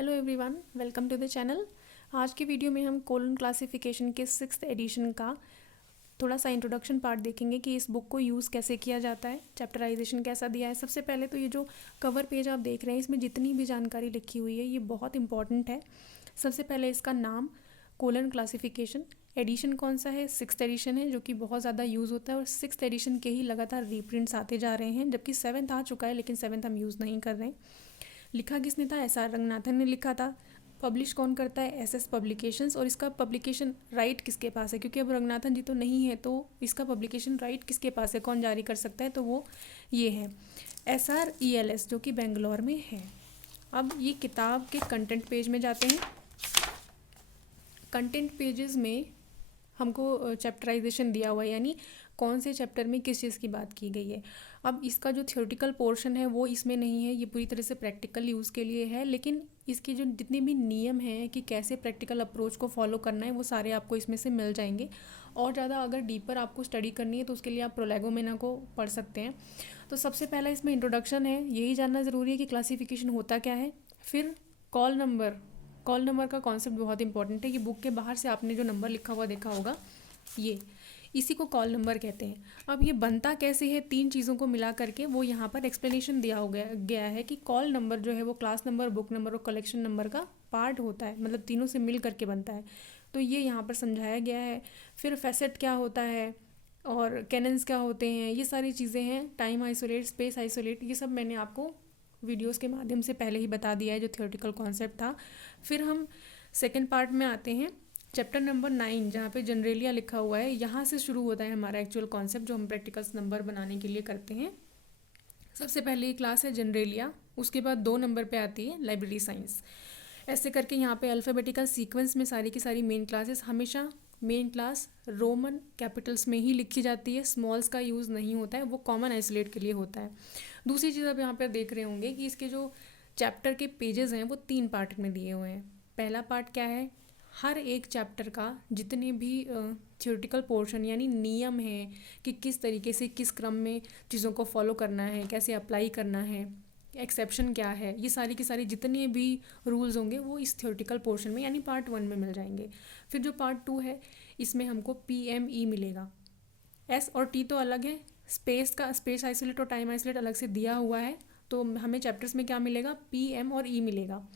Hello everyone, welcome to the channel. आज की video में हम कोलन क्लासिफिकेशन के 6th एडिशन का थोड़ा सा इंट्रोडक्शन पार्ट देखेंगे कि इस बुक को यूज़ कैसे किया जाता है, चैप्टराइजेशन कैसा दिया है। सबसे पहले तो ये जो कवर पेज आप देख रहे हैं, इसमें जितनी भी जानकारी लिखी हुई है ये बहुत इंपॉर्टेंट है। सबसे पहले इसका नाम कोलन क्लासिफिकेशन, एडिशन कौन सा है, 6th एडिशन है जो कि बहुत ज़्यादा यूज़ होता है और 6th एडिशन के ही लगातार रीप्रिंट्स आते जा रहे हैं, जबकि 7th आ चुका है लेकिन 7th हम यूज़ नहीं कर रहे हैं। लिखा किसने था? एस.आर. रंगनाथन ने लिखा था। पब्लिश कौन करता है? एस.एस. पब्लिकेशंस। और इसका पब्लिकेशन राइट किसके पास है? क्योंकि अब रंगनाथन जी तो नहीं है, तो इसका पब्लिकेशन राइट किसके पास है, कौन जारी कर सकता है? तो वो ये है SRELS, जो कि बेंगलोर में है। अब ये किताब के कंटेंट पेज में जाते हैं। कंटेंट पेजेस में हमको चैप्टराइजेशन दिया हुआ है, यानी कौन से चैप्टर में किस चीज़ की बात की गई है। अब इसका जो थ्योरेटिकल पोर्शन है वो इसमें नहीं है, ये पूरी तरह से प्रैक्टिकल यूज़ के लिए है। लेकिन इसके जो जितने भी नियम हैं कि कैसे प्रैक्टिकल अप्रोच को फॉलो करना है, वो सारे आपको इसमें से मिल जाएंगे। और ज़्यादा अगर डीपर आपको स्टडी करनी है तो उसके लिए आप प्रोलेगोमेना को पढ़ सकते हैं। तो सबसे पहला इसमें इंट्रोडक्शन है, यही जानना ज़रूरी है कि क्लासिफिकेशन होता क्या है। फिर कॉल नंबर का कॉन्सेप्ट बहुत इंपॉर्टेंट है। कि बुक के बाहर से आपने जो नंबर लिखा हुआ देखा होगा, ये इसी को कॉल नंबर कहते हैं। अब ये बनता कैसे है, 3 चीज़ों को मिला करके वो यहाँ पर एक्सप्लेनेशन दिया हो गया है कि कॉल नंबर जो है वो क्लास नंबर, बुक नंबर और कलेक्शन नंबर का पार्ट होता है, मतलब तीनों से मिल करके बनता है। तो ये यहाँ पर समझाया गया है। फिर फैसेट क्या होता है और कैनन्स क्या होते हैं, ये सारी चीज़ें हैं। टाइम आइसोलेट, स्पेस आइसोलेट, ये सब मैंने आपको वीडियोस के माध्यम से पहले ही बता दिया है, जो थियोरेटिकल कॉन्सेप्ट था। फिर हम सेकेंड पार्ट में आते हैं, चैप्टर नंबर 9, जहाँ पे जनरेलिया लिखा हुआ है। यहाँ से शुरू होता है हमारा एक्चुअल कॉन्सेप्ट जो हम प्रैक्टिकल्स नंबर बनाने के लिए करते हैं। सबसे पहले ये क्लास है जनरेलिया, उसके बाद 2 नंबर पे आती है लाइब्रेरी साइंस। ऐसे करके यहाँ पे अल्फ़ाबेटिकल सीक्वेंस में सारी की सारी मेन क्लासेस, हमेशा मेन क्लास रोमन कैपिटल्स में ही लिखी जाती है, स्मॉल्स का यूज़ नहीं होता है, वो कॉमन आइसोलेट के लिए होता है। दूसरी चीज़ आप यहाँ पर देख रहे होंगे कि इसके जो चैप्टर के पेजेस हैं वो 3 पार्ट में दिए हुए हैं। पहला पार्ट क्या है, हर एक चैप्टर का जितने भी थ्योरेटिकल पोर्शन यानी नियम है कि किस तरीके से किस क्रम में चीज़ों को फॉलो करना है, कैसे अप्लाई करना है, एक्सेप्शन क्या है, ये सारी की सारी जितने भी रूल्स होंगे वो इस थ्योरेटिकल पोर्शन में यानी पार्ट 1 में मिल जाएंगे। फिर जो पार्ट 2 है, इसमें हमको PME मिलेगा। S और T तो अलग है, स्पेस आइसोलेट और टाइम आइसोलेट अलग से दिया हुआ है। तो हमें चैप्टर्स में क्या मिलेगा, PM और E मिलेगा,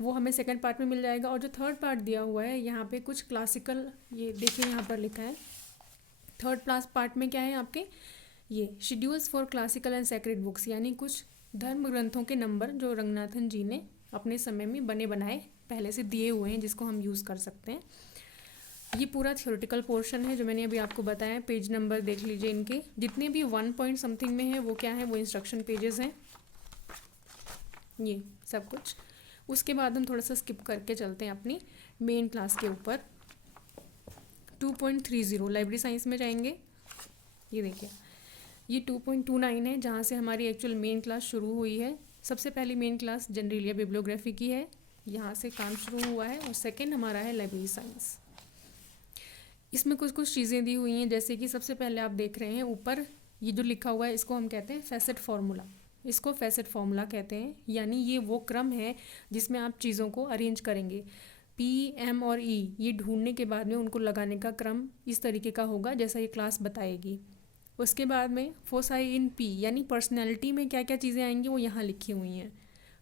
वो हमें सेकंड पार्ट में मिल जाएगा। और जो थर्ड पार्ट दिया हुआ है यहाँ पे कुछ क्लासिकल, ये देखिए यहाँ पर लिखा है थर्ड क्लास पार्ट में क्या है आपके, ये schedules for classical and sacred books, यानी कुछ धर्म ग्रंथों के नंबर जो रंगनाथन जी ने अपने समय में बने बनाए पहले से दिए हुए हैं, जिसको हम यूज़ कर सकते हैं। ये पूरा थ्योरेटिकल पोर्शन है जो मैंने अभी आपको बताया। पेज नंबर देख लीजिए, इनके जितने भी 1 पॉइंट समथिंग में है वो क्या है, वो इंस्ट्रक्शन पेजेस हैं, ये सब कुछ। उसके बाद हम थोड़ा सा स्किप करके चलते हैं अपनी मेन क्लास के ऊपर। 2.30 लाइब्रेरी साइंस में जाएंगे। ये देखिए, ये 2.29 है जहाँ से हमारी एक्चुअल मेन क्लास शुरू हुई है। सबसे पहली मेन क्लास जनरलिया बिब्लियोग्राफी की है, यहाँ से काम शुरू हुआ है। और सेकेंड हमारा है लाइब्रेरी साइंस। इसमें कुछ कुछ चीज़ें दी हुई हैं, जैसे कि सबसे पहले आप देख रहे हैं ऊपर ये जो लिखा हुआ है, इसको हम कहते हैं फैसेट फार्मूला। इसको फैसेट फार्मूला कहते हैं, यानी ये वो क्रम है जिसमें आप चीज़ों को अरेंज करेंगे। PM और E ये ढूंढने के बाद में उनको लगाने का क्रम इस तरीके का होगा जैसा ये क्लास बताएगी। उसके बाद में फोसाई इन P यानी पर्सनैलिटी में क्या क्या चीज़ें आएंगी वो यहाँ लिखी हुई हैं।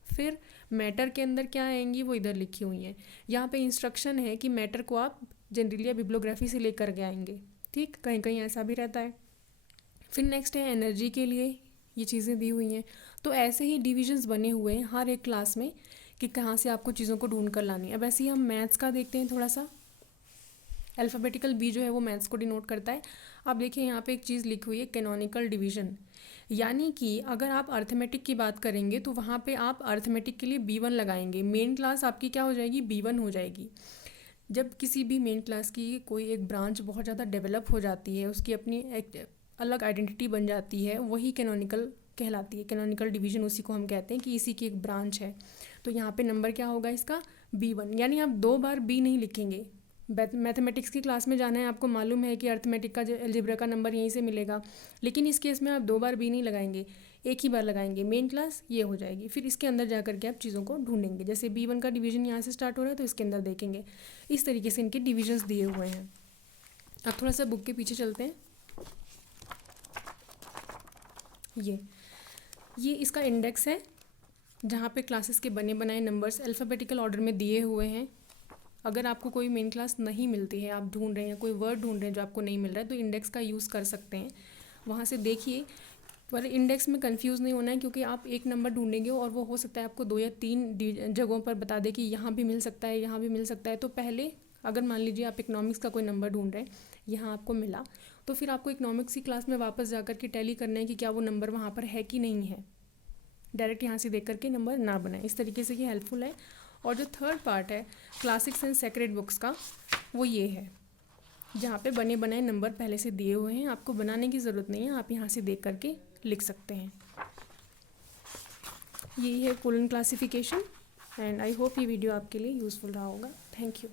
फिर मैटर के अंदर क्या आएंगी वो इधर लिखी हुई हैं। यहाँ पे इंस्ट्रक्शन है कि मैटर को आप जनरलिया बिब्लियोग्राफी से लेकर के आएंगे, ठीक, कहीं कहीं ऐसा भी रहता है। फिर नेक्स्ट है एनर्जी के लिए, ये चीज़ें दी हुई हैं। तो ऐसे ही डिविजन्स बने हुए हैं हर एक क्लास में कि कहाँ से आपको चीज़ों को ढूंढ कर लानी है। अब ऐसे ही हम मैथ्स का देखते हैं थोड़ा सा। अल्फ़ाबेटिकल B जो है वो मैथ्स को डिनोट करता है। आप देखिए यहाँ पे एक चीज़ लिखी हुई है, कैनोनिकल डिवीजन, यानी कि अगर आप अर्थमेटिक की बात करेंगे तो वहाँ पे आप अर्थमेटिक के लिए B1 लगाएंगे। मेन क्लास आपकी क्या हो जाएगी, B1 हो जाएगी। जब किसी भी मेन क्लास की कोई एक ब्रांच बहुत ज़्यादा डेवलप हो जाती है, उसकी अपनी एक अलग आइडेंटिटी बन जाती है, वही कैनोनिकल कहलाती है। कैनोनिकल डिवीजन उसी को हम कहते हैं कि इसी की एक ब्रांच है। तो यहाँ पे नंबर क्या होगा इसका, B1, यानी आप 2 बार B नहीं लिखेंगे, मैथमेटिक्स की क्लास में जाना है, आपको मालूम है कि अर्थमेटिक का जो अलजेब्रा का नंबर यहीं से मिलेगा, लेकिन इस केस में आप 2 बार बी नहीं लगाएंगे, एक ही बार लगाएंगे। मेन क्लास ये हो जाएगी, फिर इसके अंदर जा करके आप चीज़ों को ढूंढेंगे। जैसे B1 का डिवीजन यहाँ से स्टार्ट हो रहा है तो इसके अंदर देखेंगे। इस तरीके से इनके डिविजन्स दिए हुए हैं। अब थोड़ा सा बुक के पीछे चलते हैं। ये इसका इंडेक्स है जहाँ पे क्लासेस के बने बनाए नंबर्स अल्फ़ाबेटिकल ऑर्डर में दिए हुए हैं। अगर आपको कोई मेन क्लास नहीं मिलती है, आप ढूंढ रहे हैं, कोई वर्ड ढूंढ रहे हैं जो आपको नहीं मिल रहा है, तो इंडेक्स का यूज़ कर सकते हैं। वहाँ से देखिए, पर इंडेक्स में कंफ्यूज नहीं होना है, क्योंकि आप एक नंबर ढूंढेंगे और वो हो सकता है आपको 2 या 3 जगहों पर बता दे कि यहाँ भी मिल सकता है, यहाँ भी मिल सकता है। तो पहले अगर मान लीजिए आप इकोनॉमिक्स का कोई नंबर ढूंढ रहे हैं, यहाँ आपको मिला, तो फिर आपको इकोनॉमिक्स की क्लास में वापस जा कर के टैली करना है कि क्या वो नंबर वहाँ पर है कि नहीं है। डायरेक्ट यहाँ से देख करके नंबर ना बनाए। इस तरीके से ये हेल्पफुल है। और जो थर्ड पार्ट है क्लासिक्स एंड सेक्रेड बुक्स का, वो ये है जहाँ पे बने बनाए नंबर पहले से दिए हुए हैं, आपको बनाने की ज़रूरत नहीं है, आप यहाँ से देख करके लिख सकते हैं। यही है colon classification. And I hope ये वीडियो आपके लिए यूज़फुल रहा होगा। Thank you.